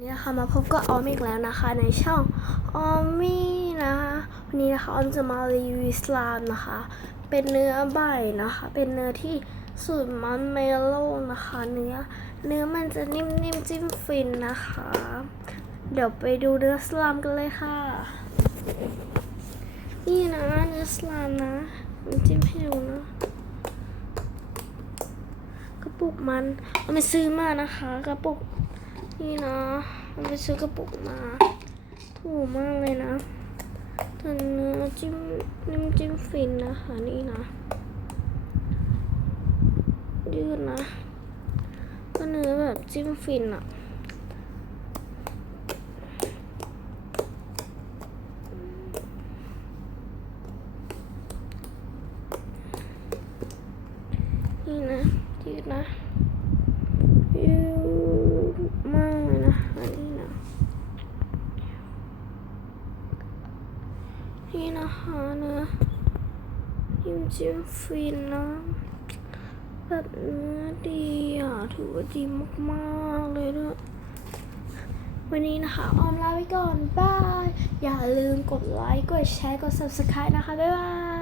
นี่นะคะมาพบกับออมอีกแล้วนะคะในช่องออมมี่นะคะวันนี้นะคะออมจะมารีวิวอิสลามนะคะเป็นเนื้อใบนะคะเป็นเนื้อที่สูตรมัสเมโล่นะคะเนื้อมันจะนิ่มๆจิ้มฟินนะคะเดี๋ยวไปดูเนื้ออิสลามกันเลยค่ะนี่นะเนื้ออิสลามนะจิ้มให้ดูนะกระปุกมันเอาไปซื้อมานะคะกระปุกนี่นะมันไปซื้อกระปุกมาถูกมากเลยนะแต่เนื้อจิ้มฟินนะคะนี่นะยืดนะก็เนื้อแบบจิ้มฟินอะนี่นะยืดนะยืดมากเลยนะอันนี้นะนี่นะคะเนื้อจิ้มฟินนะแบบเนื้อดีอ่ะถือว่าดีมากๆเลยด้วยวันนี้นะคะออมลาไปก่อนบายอย่าลืมกดไลค์กดแชร์กด subscribe นะคะบ๊ายบาย